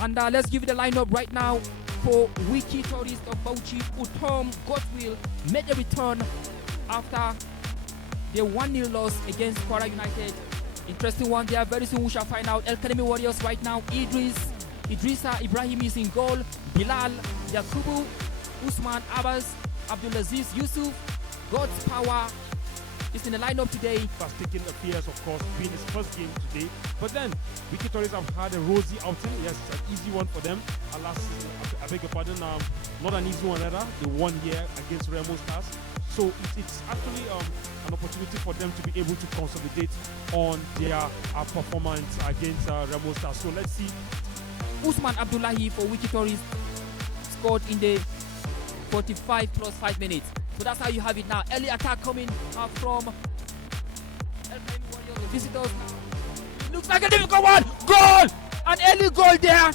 And let's give you the lineup right now for Wiki Tourist of Bauchi. Utom Godwill made a return after their 1-0 loss against Kwara United. Interesting one there. Very soon we shall find out. El Academy Warriors right now. Idrissa Ibrahim is in goal. Bilal, Yakubu, Usman Abbas, Abdulaziz Yusuf, God's Power is in the lineup today. Has taken appears, of course, being his first game today. But then, Wiki Tourists have had a rosy outing. Yes, an easy one for them. Alas, I beg your pardon, not an easy one either. They won here against Remo Stars. So it's actually an opportunity for them to be able to consolidate on their performance against Remo Stars. So let's see. Usman Abdullahi for Wiki Tourists scored in the 45 plus 5 minutes. So that's how you have it now. Early attack coming from El Academy Warriors, the visitors now. Looks like a difficult one. Goal! An early goal there.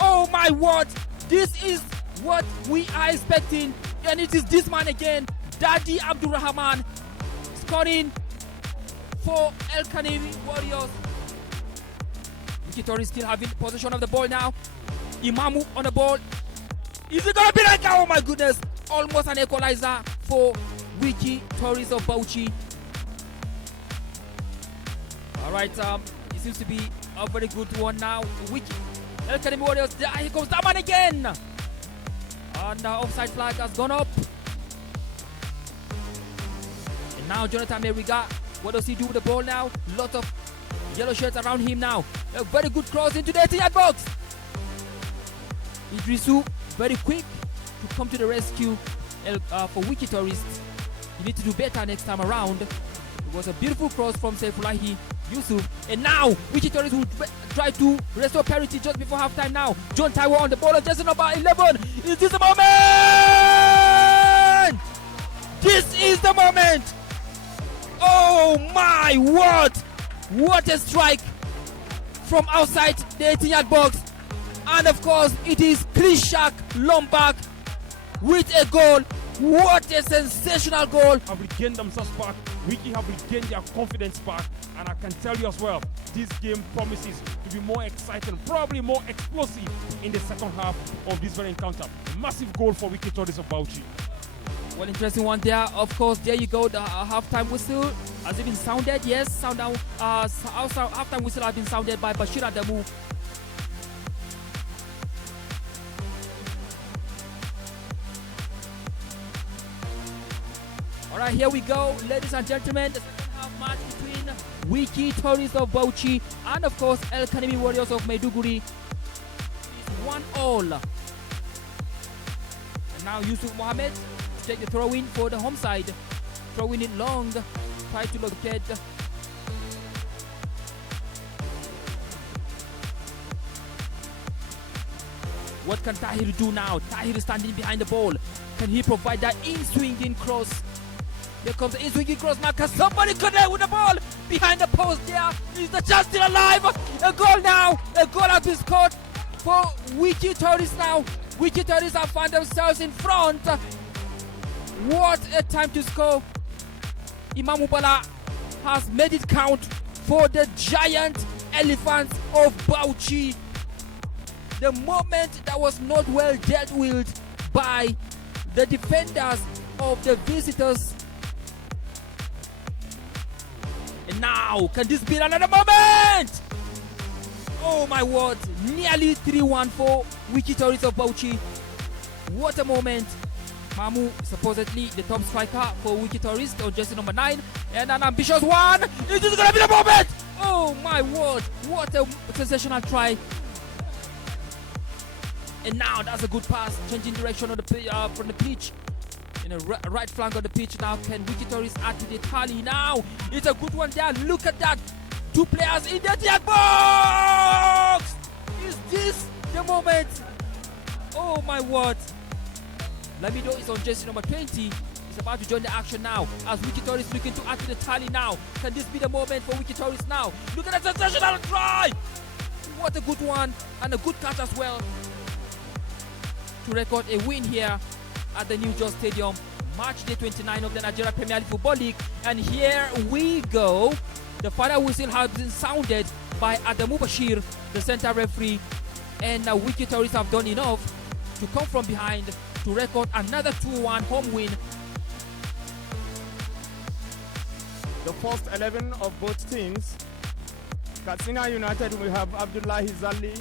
Oh my word. This is what we are expecting. And it is this man again. Dadi Abdurrahman scoring for El Academy Warriors. Wiki Tourists still having possession of the ball now. Imamu on the ball. Is it gonna be like that? Oh my goodness. Almost an equalizer for Wiki Tourists of Bauchi. Alright, it seems to be a very good one now. Wiki El Academy Warriors. There he comes that man again. And offside flag has gone up. And now Jonathan Meriga. What does he do with the ball now? Lot of yellow shirts around him now. A very good cross into the 18-yard box. Idrisu very quick to come to the rescue for Wiki Tourists. You need to do better next time around. It was a beautiful cross from Saifulahi Yusuf. And now Wiki Tourists will try to restore parity just before halftime now. John Taiwo on the ball of just number 11. Is this the moment? This is the moment. Oh my word. What a strike from outside the 18-yard box. And of course, it is Krishak Lombard with a goal. What a sensational goal. Have regained themselves back. Wiki have regained their confidence back. And I can tell you as well, this game promises to be more exciting, probably more explosive in the second half of this very encounter. A massive goal for Wiki Tourists of Bauchi. Well, interesting one there. Of course, there you go. The halftime whistle has it been sounded? Yes, halftime whistle has been sounded by Bashir Adamu. Alright, here we go, ladies and gentlemen. The second half match between Wiki Tourists of Bauchi and of course El Academy Warriors of Maiduguri is 1-1. And now Yusuf Mohammed to take the throw-in for the home side. Throwing it long, try to locate. What can Tahir do now? Tahir is standing behind the ball. Can he provide that in-swinging cross? Here comes the in-swinging cross now. Can somebody connect with the ball? Behind the post there. Is the chance still alive? A goal now. A goal has been scored for Wiki Tourists now. Wiki Tourists have found themselves in front. What a time to score. Imam Ubala has made it count for the giant elephants of Bauchi. The moment that was not well dealt with by the defenders of the visitors. And now, can this be another moment? Oh my word, nearly 3-1 for Wiki Tourists of Bauchi. What a moment. Mamu, supposedly the top striker for Wiki Tourists on jersey number 9. And an ambitious one. Is this going to be the moment? Oh my word, what a sensational try. And now that's a good pass, changing direction of the from the pitch. In the right flank of the pitch now. Can Wiki Tourists add to the tally now? It's a good one there. Look at that. 2 players in the attack box. Is this the moment? Oh my word. Lamido is on jersey number 20. He's about to join the action now. As Wiki Tourists looking to add to the tally now. Can this be the moment for Wiki Tourists now? Look at that sensational try. What a good one. And a good catch as well. To record a win here at the New Jos Stadium, March day 29 of the Nigeria Premier League Football League. And here we go. The final whistle has been sounded by Adamu Bashir, the center referee. and Wiki Tourists have done enough to come from behind to record another 2-1 home win. The first 11 of both teams. Katsina United will have Abdullahi Zali,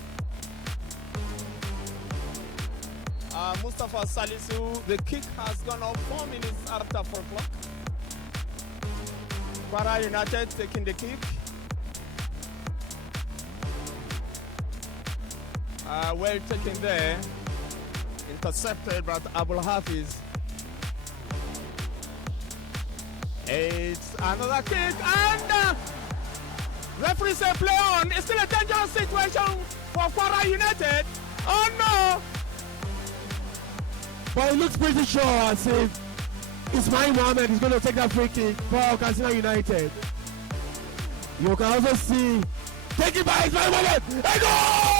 Mustafa Salisu. The kick has gone off 4 minutes after 4 o'clock. Kwara United taking the kick. Well taken there. Intercepted by Abul Hafiz. It's another kick and referee said play on. It's still a dangerous situation for Kwara United. Oh no! But it looks pretty sure as if Ismail Mohammed is going to take that free kick for Katsina United. You can also see taken by Ismail Mohammed. A goal!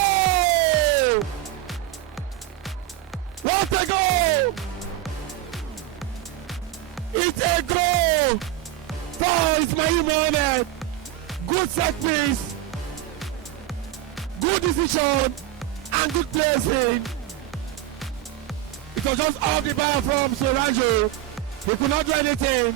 What a goal! It's a goal for Ismail Mohammed. Good set piece, good decision, and good placing. It was just off the bar from Soranjo. He could not do anything.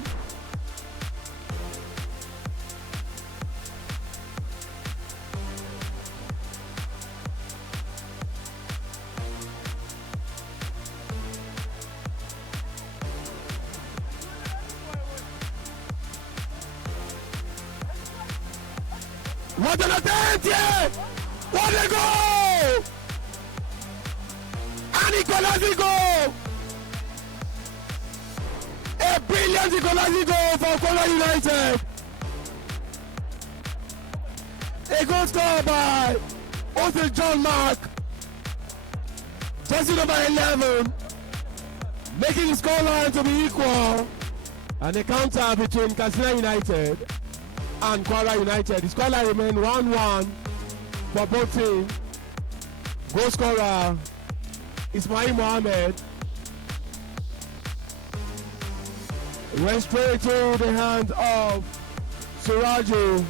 What an attempt here! What a goal! And Nicolasi goal! A brilliant Nicolasi goal for Kwara United! A goal scored by Otis John Mark, jersey number 11, making the scoreline to be equal. And a counter between Katsina United and Kwara United. The scoreline remained 1-1 for both teams. Goal scorer Ismail Mohammed went straight to the hand of Suraju.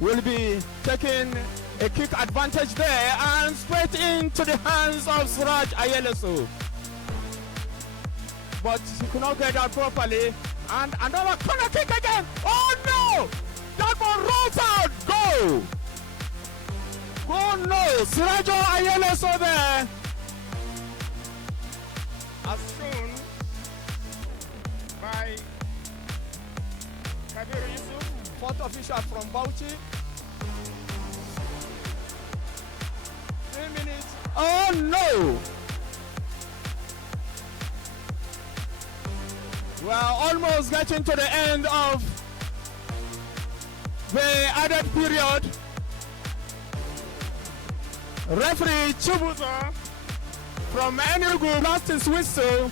Will be taking a kick advantage there and straight into the hands of Suraj Ayelesu. But he could not get out properly. And another corner kick again. Oh no! That one rolls out. Goal! Oh no! Sirajo Ayeleso there. As shown by Kabir Yusuf, fourth official from Bauchi. 3 minutes. Oh no! We're almost getting to the end of the added period. Referee Chubuza from Enugu lost his whistle,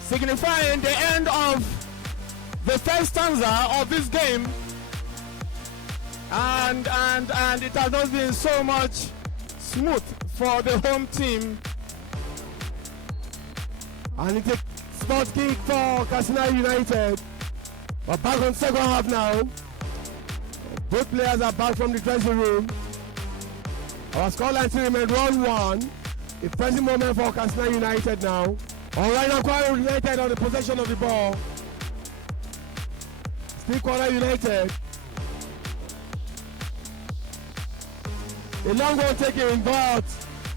signifying the end of the first stanza of this game. And it has not been so much smooth for the home team. And it's a spot kick for Katsina United. We're back on second half now. Both players are back from the dressing room. Our scoreline still remains 1-1. A pressing moment for Katsina United now. All right, now Kwara United on the possession of the ball. Still Kwara United. A long one taken, but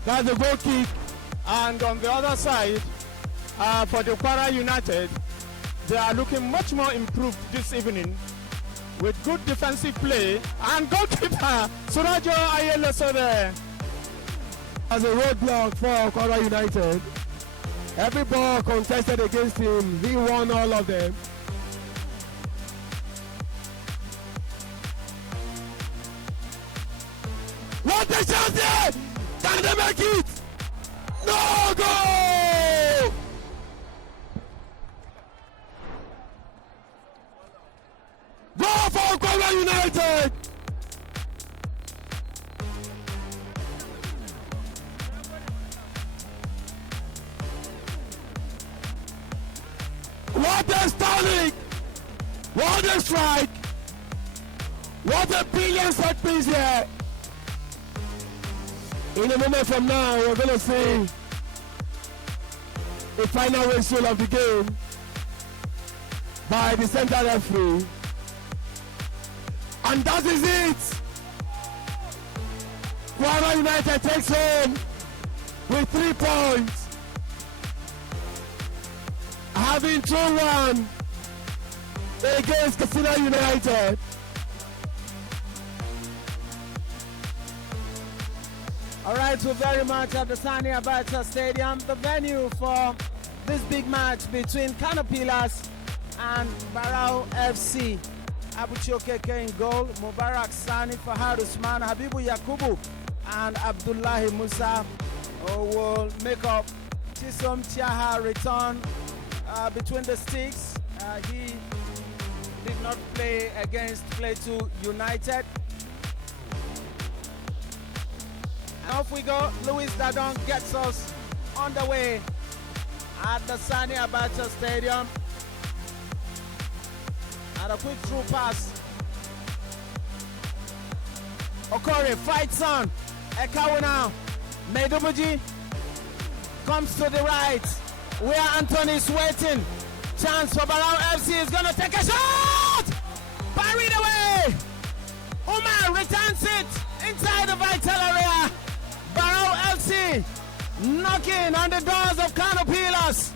that's a goal kick. And on the other side, for the Kwara United, they are looking much more improved this evening with good defensive play and goalkeeper Surajo Ayeleso there. As a roadblock for Kwara United, every ball contested against him, he won all of them. What a chance there! Can they make it? No goal! Goal for Kwara United! What a stunning! What a strike! What a brilliant set piece here! In a moment from now, we're going to see the final whistle of the game by the center referee. And that is it. Kwara United takes home with 3 points, having 2-1 against Katsina United. All right, we're very much at the Sani Abacha Stadium, the venue for this big match between Kano Pillars and Barao FC. Abuchi Okeke in goal, Mubarak Sani, Fahad Usman, Habibu Yakubu, and Abdullahi Musa will make up. Chisom Tiaha return between the sticks. He did not play against Plateau United. And off we go. Louis Dadon gets us on the way at the Sani Abacha Stadium. And a quick through pass. Okore fights on. Ekawu now. Medobuji comes to the right where Anthony is waiting. Chance for Barao FC is going to take a shot! Parried away! Umar returns it inside the vital area. Barao FC knocking on the doors of Kano Pillars.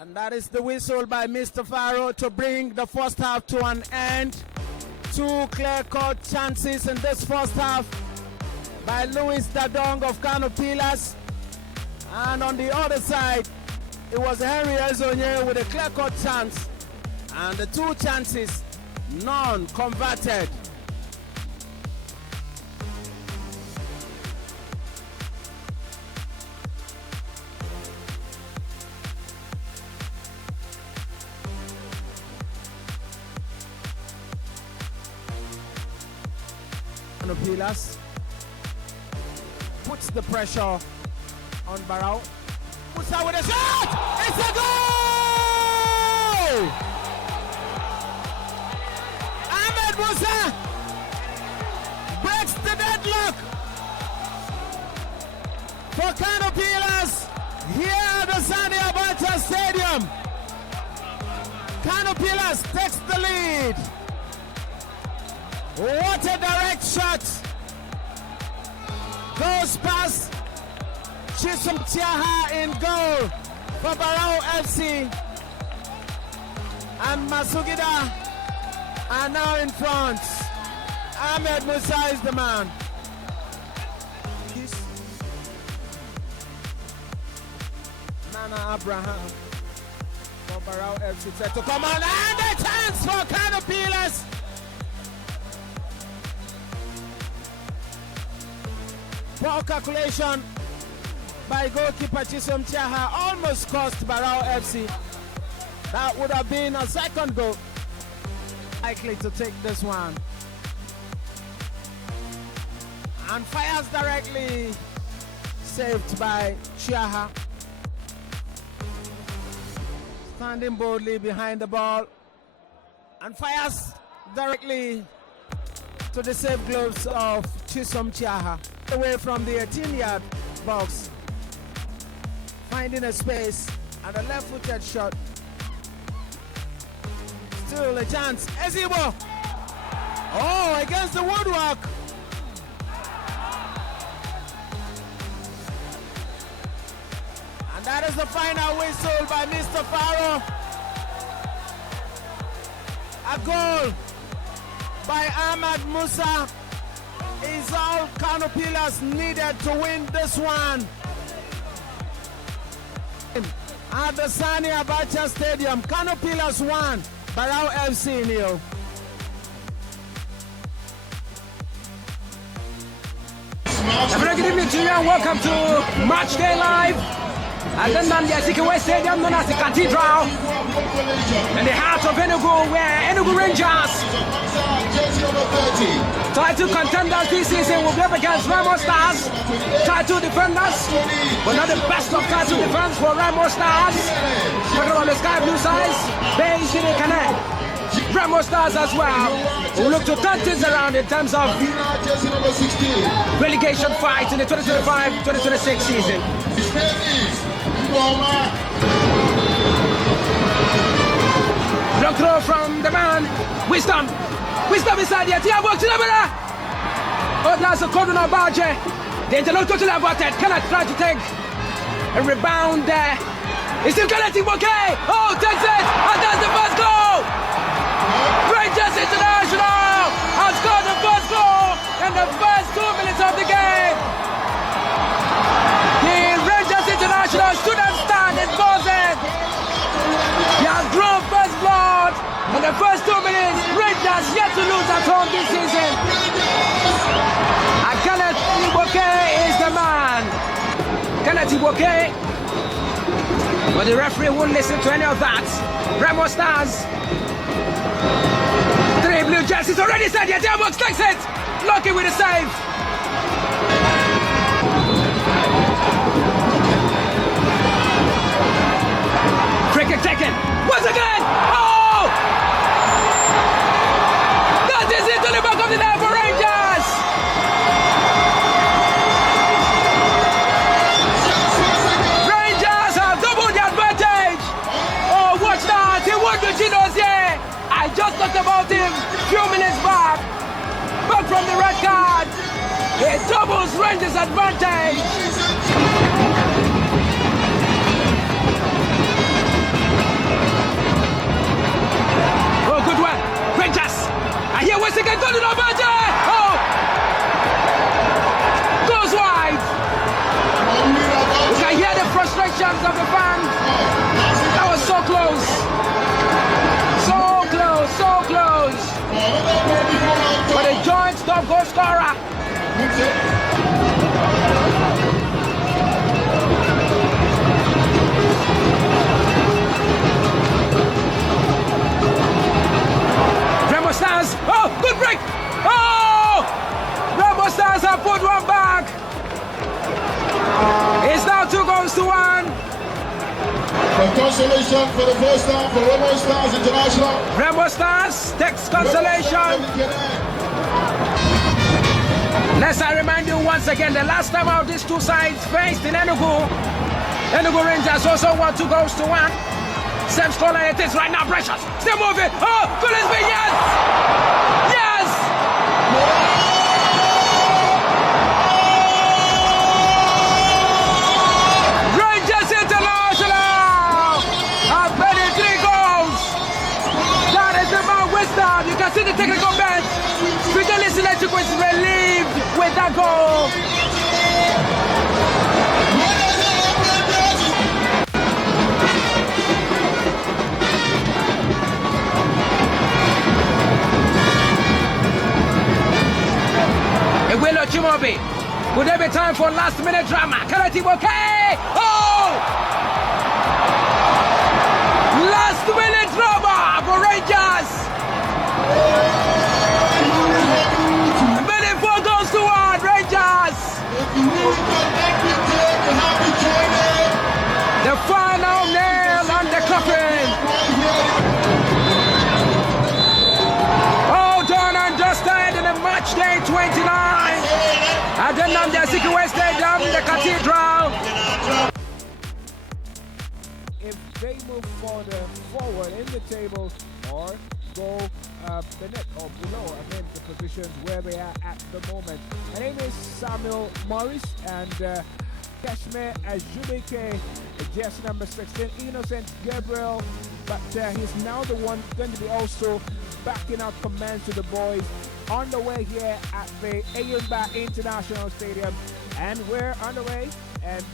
And that is the whistle by Mr. Faro to bring the first half to an end. 2 clear-cut chances in this first half by Louis Dadong of Kano Pillars. And on the other side, it was Henry Ezonye with a clear-cut chance. And the 2 chances, none converted. Pillars puts the pressure on Barao. Musa with a shot! It's a goal! Ahmed Musa breaks the deadlock for Kano Pillars here at the Sani Abacha Stadium. Kano Pillars takes the lead. What a direct shot! Goes past Chisom Tiaha in goal for Barao FC. And Masugida are now in front. Ahmed Musa is the man. Nana Abraham for Barao FC set to come on, and a chance for Kano Pillars. Poor calculation by goalkeeper Chisom Tiaha almost cost Barao FC. That would have been a second goal. Likely to take this one. And fires directly, saved by Tiaha. Standing boldly behind the ball. And fires directly to the safe gloves of Chisom Tiaha. Away from the 18-yard box, finding a space and a left-footed shot. Still a chance. Ezibo! Oh, against the woodwork. And that is the final whistle by Mr. Faro. A goal by Ahmad Musa is all Kano Pillars needed to win this one. At the Sani Abacha Stadium, Kano Pillars 1, Barao FC 0. A very good evening to you and welcome to Match Day Live at the Nandi Stadium, known as the Cathedral, in the heart of Enugu, where Enugu Rangers, title contenders this season, will be up against Remo Stars, title defenders, but not the best of title defense for Remo Stars. Talking about the sky blue sides, Bay Shiri Kane. Remo Stars as well, who look to turn things around in terms of relegation fight in the 2025-2026 season. Long throw from the man, Wisdom inside the Tiago Tinabera. Oh, that's a corner of Barge. The interlock totally averted. Cannot try to take a rebound there. It's still Kenneth okay. Oh, takes it, and that's the first goal. Rangers International has scored the first goal in the first 2 minutes of the game. The Rangers International student stand is buzzing. They have drawn first blood in the first 2 minutes. Rangers yet to lose at home this season. And Kenneth Iwoke is the man. Kenneth Iwoke. But the referee won't listen to any of that. Remo Stars. 3 blue jerseys already set. The Diabox takes it. Lucky with a save. Free kick taken. Once again. Oh! That is it to the back of the net for Rangers. Rangers have doubled the advantage. Oh, watch that. He won the Ginos here. I just talked about him a few minutes back. Back from the red card. It doubles Rangers' advantage. Oh, good one. Rangers. And here once again, Golden Obanja. Oh! Goes wide. You can hear the frustrations of the fans. That was so close. So close, so close. For the joint top goal scorer. Remo Stars. Oh, good break. Oh! Remo Stars have put one back. It's now 2-1. Consolation for the first time for Remo Stars International. Remo Stars takes consolation. Let's remind you once again, the last time out these two sides faced in Enugu Rangers also won 2-1. Same scoreline it is right now, Precious. Still moving. Oh, could it be? Yes! Yes! Rangers International have made 3 goals. That is the man Wisdom. You can see the technical bench. Fidelis Electric was relieved with that goal. Will Chimobi. Would there be time for last minute drama? Kenneth okay? Oh! Last minute drama for Rangers. Minute 4-1 Rangers. The final nail on the coffin. All done and dusted in the match day 29. And then on the Zikiwe Stadium, the Cathedral. If they move further forward in the table or go beneath or below, the positions where they are at the moment. My name is Samuel Morris and Kashmir Ajubike, jersey number 16, Innocent Gabriel, but he's now the one going to be also backing up commands to the boys on the way here at the Ayumba International Stadium, and we're on the way. And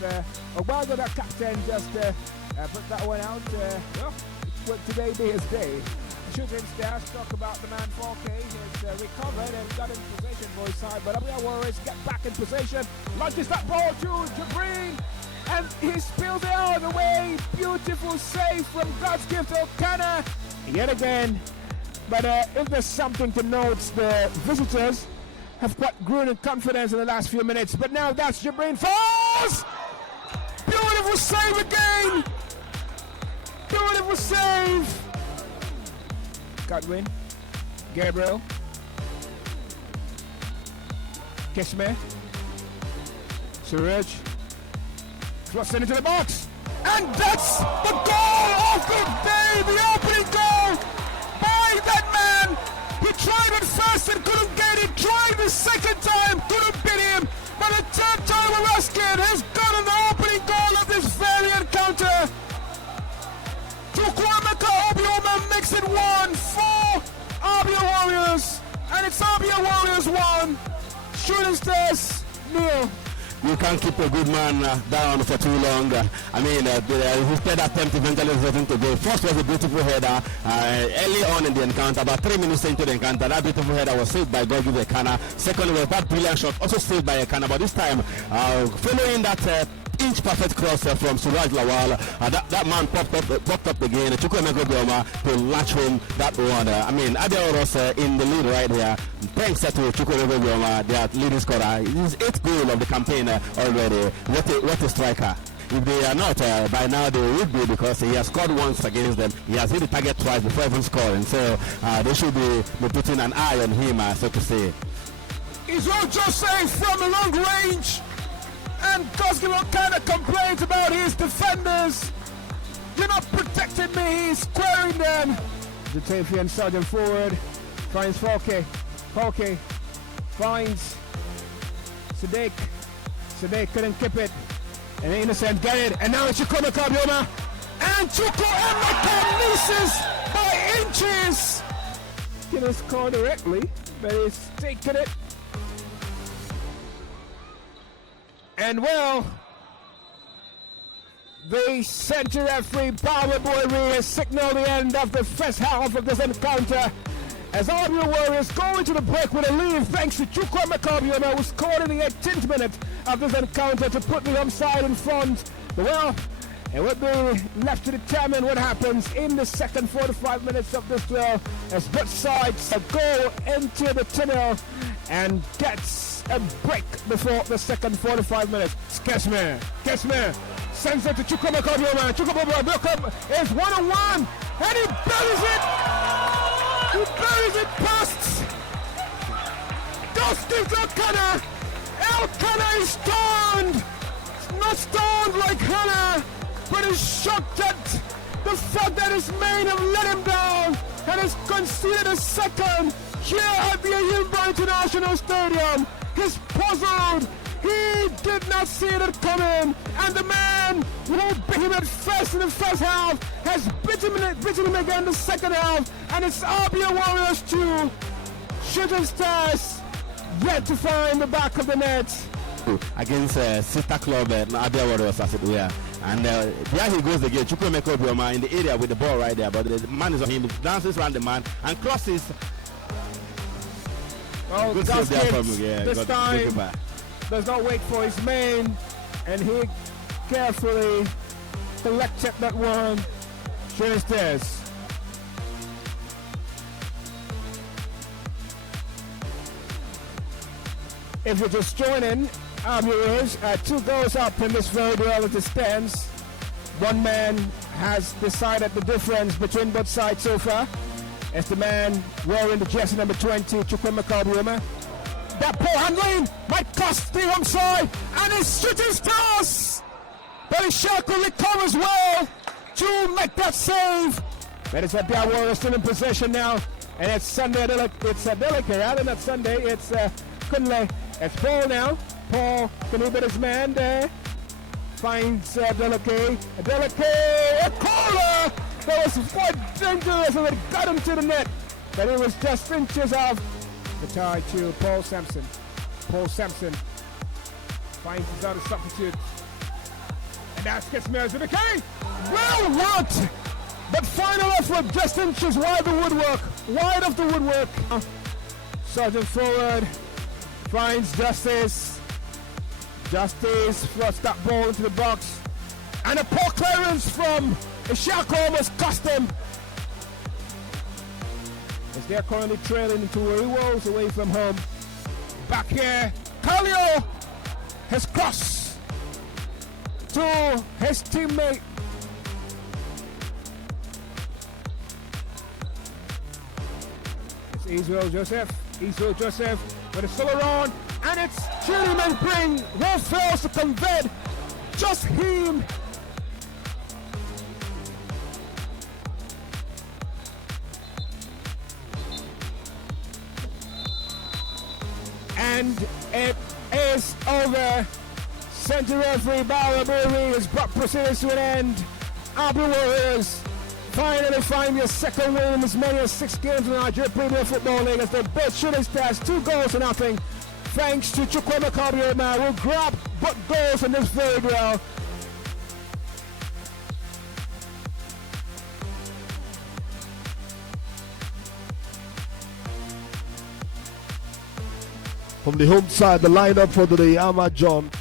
Obago, the captain, just put that one out. Well, will today be his day? Shooting stars, talk about the man 4K. He's recovered and got in possession for his side, but Abia Warriors get back in possession. Launches that ball to Jabrin, and he spills it out of the way. Beautiful save from God's gift O'Connor yet again. But if there's something to note, the visitors have quite grown in confidence in the last few minutes. But now that's Jabrin falls! Beautiful save again! Beautiful save! Godwin, Gabriel, Kishme, Suraj, thrusting into the box, and that's the goal of the day, the opening goal by that man. He tried it first and couldn't get it, tried the second time, couldn't beat him, but the third time we're asking has gotten the opening goal of this very encounter. Chukwuemeka Obioma makes it 1 for Abia Warriors, and it's Abia Warriors 1, Shooting Stars 0. You can't keep a good man down for too long. His third attempt eventually resulting to go. First was a beautiful header early on in the encounter, about 3 minutes into the encounter. That beautiful header was saved by Gogi Ekana. Second was that brilliant shot, also saved by Ekana. But this time, following that inch perfect cross from Suraj Lawal, that man popped up again. Chukwuemeka Obioma to latch home that one. Abia was in the lead right here. Thanks to Chukwuemeka Obioma, their leading scorer. His 8th goal of the campaign already. What a striker. If they are not, by now they would be, because he has scored once against them. He has hit the target twice before even scoring. So they should be putting an eye on him, so to say. He's all just saying from a long range. And Koskilo kind of complains about his defenders. You're not protecting me, he's squaring them. Zatafian Sergeant forward, finds Falke. Falke finds Sadiq. Sadiq couldn't keep it. And Innocent get it. And now it's Chukwuemeka Obioma. And Chukwuemeka misses by inches. Didn't score directly, but he's taken it. And well, the center referee, Power Boy Reyes, has signaled the end of the first half of this encounter as Abia Warriors go into the break with a lead thanks to Chukwuemeka Obioma, who scored in the 18th minute of this encounter to put the home side in front. But well, it will be left to determine what happens in the second 45 minutes of this duel as both sides go into the tunnel and gets a break before the second 45 minutes. Keshme sends it to Chukwuemeka Obioma. Chukwuemeka Obioma is 1-on-1 and he buries it. He buries it past Dustin Elkanah. Elkanah is stoned. Not stoned like Hannah, but is shocked at the fact that his men have let him down and has conceded a second here at the Ayimba International Stadium. He's puzzled. He did not see it coming. And the man who beat him at first in the first half has beaten him again in the second half. And it's Abia Warriors 2. Shooting Stars yet to find the back of the net. Against sister club Abia Warriors, as it were. And there he goes again. Chukwuemeka Obioma in the area with the ball right there. But the man is on him. He dances around the man and crosses. Well, good save there from him. Yeah, this time does not wait for his man, and he carefully collected that one. Shooting Stars. If you're just joining, Warriors 2 goals up in this very duel as it stands. One man has decided the difference between both sides so far. It's the man wearing the jersey number 20, Chukwuemeka Obioma. That poor handling might cost the home side, and it's Shooting Stars. But Ishako recovers well to make that save. But it's Abia Warriors still in possession now, and it's Sunday. It's Adeleke, rather not Sunday. It's Kunle. It's Paul now. Paul can he beat his man there? Finds Adeleke. Adeleke, a corner. That was quite dangerous and it got him to the net. But it was just inches off. The tie to Paul Sampson. Paul Sampson finds his other substitute. And that's Kismer Zubike. Well worked! But final effort just inches wide the woodwork. Wide of the woodwork. Sergeant forward finds Justice. Justice flush that ball into the box. And a poor clearance from Ishako almost cost him. As they're currently trailing into where he was away from home. Back here, Kalio has crossed to his teammate. Israel Joseph with a solo run, and it's Chiriman Pring who fails to convert. Just him. And it is over. Center referee Bauer Brewery has brought proceedings to an end. Abu Warriors finally find their second win in as many as 6 games in the Nigeria Premier Football League as they both shooting stars 2 goals to nothing. Thanks to Chukwuma Kabioma, who grabbed both goals in this very duel. From the home side, the lineup for today, Ahmad John,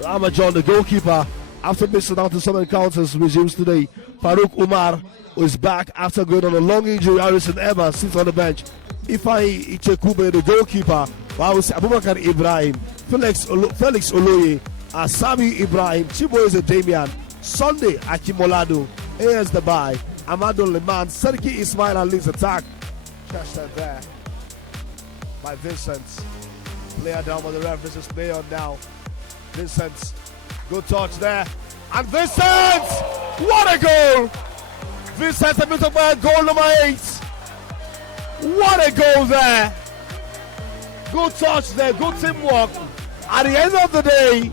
the goalkeeper, after missing out on some encounters, resumes today. Farouk Umar is back after going on a long injury. Harrison Emma sits on the bench. Ifeanyi Ichekube, the goalkeeper, Abubakar Ibrahim, Felix Oloye, Asami Ibrahim, Chiboeze Damian, Sunday Akimolado, AS Dabai, Amadou Liman, Serki Ismail and leads attack. Chester there by Vincent. Player down by the ref. This is player on now. Vincent, good touch there. And Vincent! What a goal! Vincent, a bit of a goal number 8. What a goal there! Good touch there, good teamwork. At the end of the day,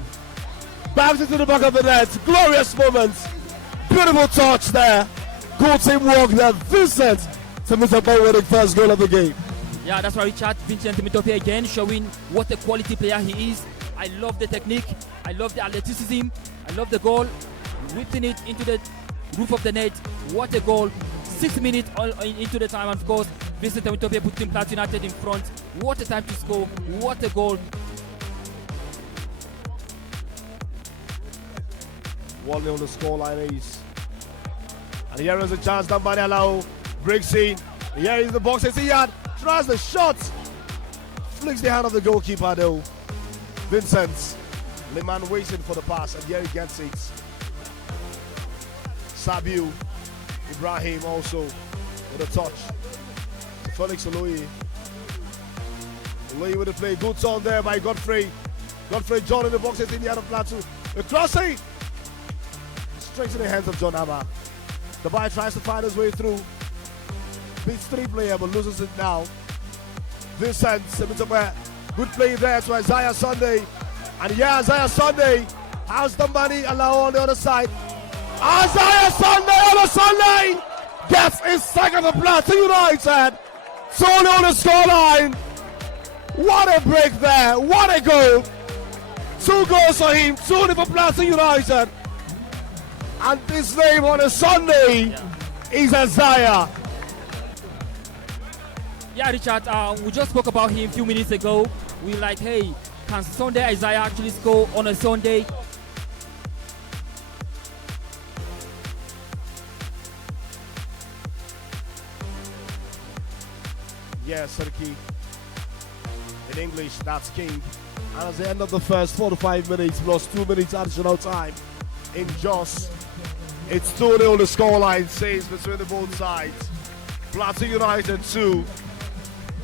bounced into the back of the net. Glorious moments. Beautiful touch there. Good teamwork there. Vincent to miss a ball winning first goal of the game. Yeah, that's right, Richard. Vincent Mitope again showing what a quality player he is. I love the technique. I love the athleticism. I love the goal. Whipping it into the roof of the net. What a goal. 6 minutes into the time. And of course, Vincent Mitope put Team Plateau United in front. What a time to score. What a goal. 1-0 the scoreline is. And here is a chance done by Alao. Breaks in. Here is the box. It's Iyad. Tries the shot. Flicks the hand of the goalkeeper though. Vincent. Liman waiting for the pass and here he gets it. Sabiu. Ibrahim also with a touch. Felix Oloye. Oloye with the play. Good turn there by Godfrey. Godfrey John in the box. It's in the other Plateau. The crossing. Straight to the hands of John Amma. The boy tries to find his way through. Beats 3 player but loses it now. Vincent, good play there to Isaiah Sunday. And yeah, Isaiah Sunday has the money allow on the other side. Isaiah Sunday on the Sunday gets his second of Plateau United. 2-0 on the scoreline. What a break there. What a goal. 2 goals for him. 2-0 for Plateau United. And this name on a Sunday is Isaiah. Yeah, Richard, we just spoke about him a few minutes ago. We like, hey, can Sunday Isaiah actually score on a Sunday? Yes, Serki. In English, that's king. And at the end of the first 45 minutes plus 2 minutes additional time in Jos, it's 2-0 the scoreline says between the both sides. Plateau United 2.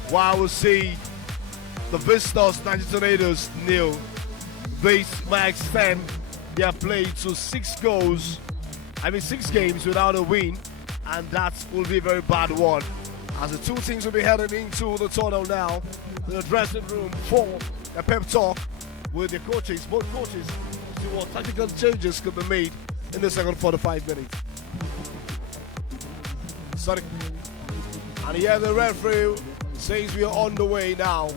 While we see the Vistas 90 Tornadoes 0. This might extend their play to 6 games without a win, and that will be a very bad one. As the 2 teams will be heading into the tunnel now, the dressing room for a pep talk with the coaches, both coaches, to see what tactical changes could be made in the second 45 minutes. Sorry. And here the referee says we are on the way now.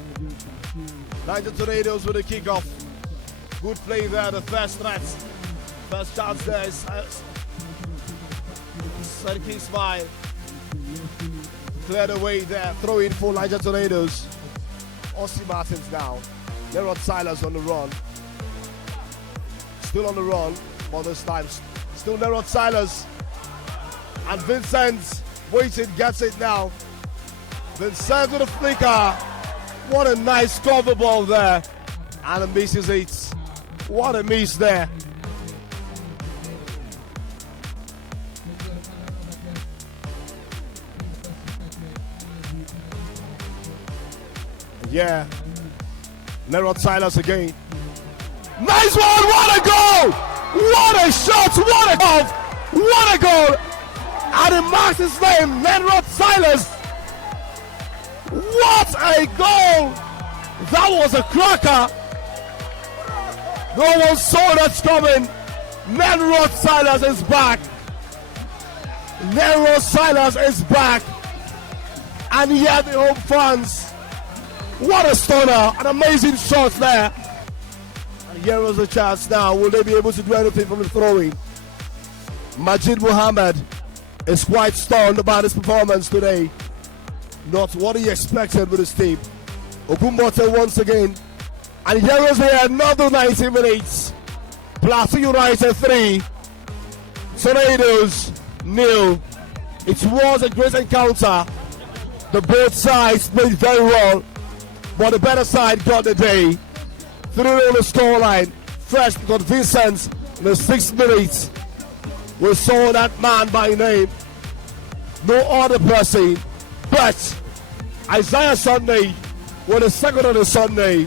90 Tornadoes with a kickoff. Good play there, the first threat. First chance there is Serki Ismail. Cleared away there, throw in for Niger Tornadoes. Ossie Martins now. Lerod Silas on the run. Still on the run, but this time still Lerod Silas. And Vincent waiting, gets it now. Vincent with a flicker. What a nice cover ball there. And it misses it. What a miss there. Yeah. Nerod Silas again. Nice one! What a goal! What a shot! What a goal! What a goal! And he marks his name, Nerod Silas. What a goal! That was a cracker. No one saw that coming. Nerod Silas is back. Nerod Silas is back. And yet the home fans. What a stunner. An amazing shot there. And here is the chance now. Will they be able to do anything from the throw-in? Majid Muhammad is quite stunned about his performance today. Not what he expected with his team. Ogunbote once again. And here is another 90 minutes. Plateau United 3. Tornadoes 0. It was a great encounter. The both sides played very well, but the better side got the day. 3-0 the scoreline. First got Vincent in the 6th minute. We saw that man by name. No other person but Isaiah Sunday with the second on the Sunday.